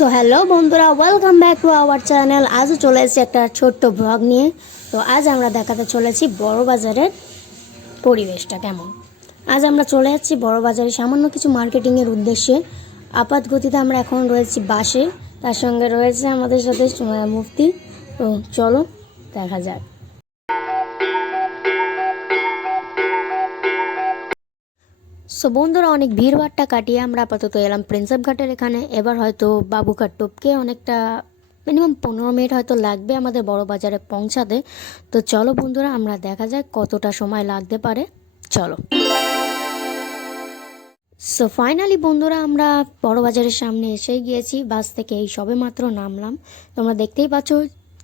So hello বন্ধুরা, welcome back to our channel. আজও চলে এসেছি একটা ছোট্ট ব্লগ নিয়ে। তো আজ আমরা দেখাতে চলেছি বড় বাজারের পরিবেশটা কেমন। আজ আমরা চলে যাচ্ছি বড় বাজারে সামান্য কিছু মার্কেটিংয়ের উদ্দেশ্যে। আপাত গতিতে আমরা এখন রয়েছি বাসে, তার সঙ্গে রয়েছে আমাদের সাথে সুমাইয়া মুফতি। তো চলো দেখা যাক। সো বন্ধুরা, অনেক ভিড়ভাট্টা কাটিয়ে আমরা আপাতত এলাম প্রিন্সেপ ঘাটের এখানে। এবার হয়তো বাবুঘাট টপকে অনেকটা মিনিমাম 15 মিনিট হয়তো লাগবে আমাদের বড় বাজারে পৌঁছাতে। তো চলো বন্ধুরা, আমরা দেখা যাক কতটা সময় লাগতে পারে। চলো। সো ফাইনালি বন্ধুরা, আমরা বড় বাজারের সামনে এসেই গিয়েছি। বাস থেকে এই সবে মাত্র নামলাম। তোমরা দেখতেই পাচ্ছ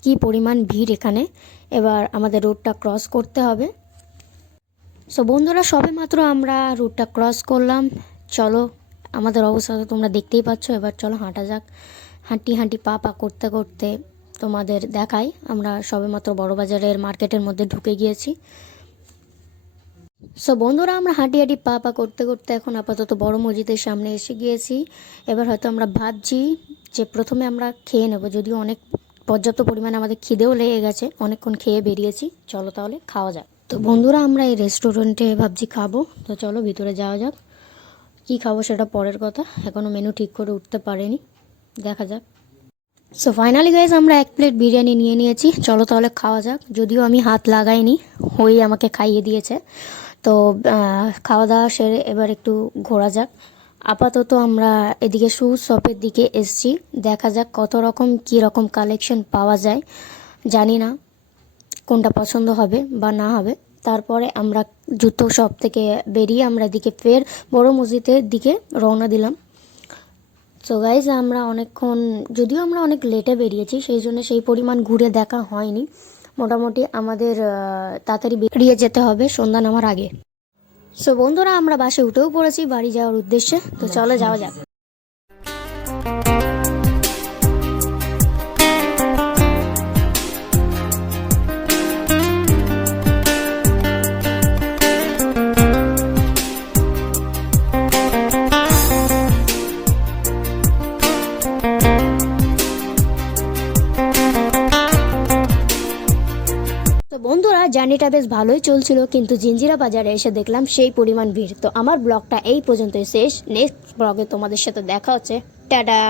কি পরিমাণ ভিড় এখানে। এবার আমাদের রোডটা ক্রস করতে হবে। সো বন্ধুরা, সবে মাত্র আমরা রুটটা ক্রস করলাম। চলো, আমাদের অবস্থা তো তোমরা দেখতেই পাচ্ছ। এবার চলো হাঁটা যাক। হাঁটি হাঁটি পা পা করতে করতে তোমাদের দেখাই। আমরা সবে মাত্র বড়বাজারের মার্কেটের মধ্যে ঢুকে গিয়েছি। সো বন্ধুরা, আমরা হাঁটি হাঁটি পা পা করতে করতে এখন আপাতত বড় মসজিদের সামনে এসে গিয়েছি। এবার হয়তো আমরা ভাবছি যে প্রথমে আমরা খেয়ে নেব, যদিও অনেক পর্যাপ্ত পরিমাণে আমাদের খিদেও লেগে গেছে, অনেকক্ষণ খেয়ে বেরিয়েছি। চলো তাহলে খাওয়া যাক। তো বন্ধুরা, আমরা এই রেস্টুরেন্টে ভাবছি খাবো। তো চলো ভিতরে যাওয়া যাক। কি খাবো সেটা পরের কথা, এখনও মেনু ঠিক করে উঠতে পারিনি, দেখা যাক। সো ফাইনালি গাইজ, আমরা 1 প্লেট বিরিয়ানি নিয়ে নিয়েছি। চলো তাহলে খাওয়া যাক। যদিও আমি হাত লাগাইনি, হই আমাকে খাইয়ে দিয়েছে। তো খাওয়া দাওয়া সেরে এবার একটু ঘোরা যাক। আপাতত আমরা এদিকে শু শপের দিকে এসছি। দেখা যাক কত রকম কী রকম কালেকশন পাওয়া যায়। জানি না কোনটা পছন্দ হবে বা না হবে। তারপরে আমরা জুতো শপ থেকে বেরিয়ে আমরা এদিকে ফের বড় মসজিদের দিকে রওনা দিলাম। সো গাইজ, যদিও আমরা অনেক লেটে বেরিয়েছি, সেই জন্য সেই পরিমাণ ঘুরে দেখা হয়নি। মোটামুটি আমাদের তাড়াতাড়ি বেরিয়ে যেতে হবে সন্ধ্যা নামার আগে। সো বন্ধুরা, আমরা বাসে উঠেও পড়েছি বাড়ি যাওয়ার উদ্দেশ্যে। তো চলো যাওয়া যাক। তো বন্ধুরা, জার্নিটা বেশ ভালোই চলছিল, কিন্তু জিঞ্জিরা বাজারে এসে দেখলাম সেই পরিমাণ ভিড়। তো আমার ব্লগটা এই পর্যন্তই শেষ। নেক্সট ব্লগে তোমাদের সাথে দেখা হচ্ছে। টাটা।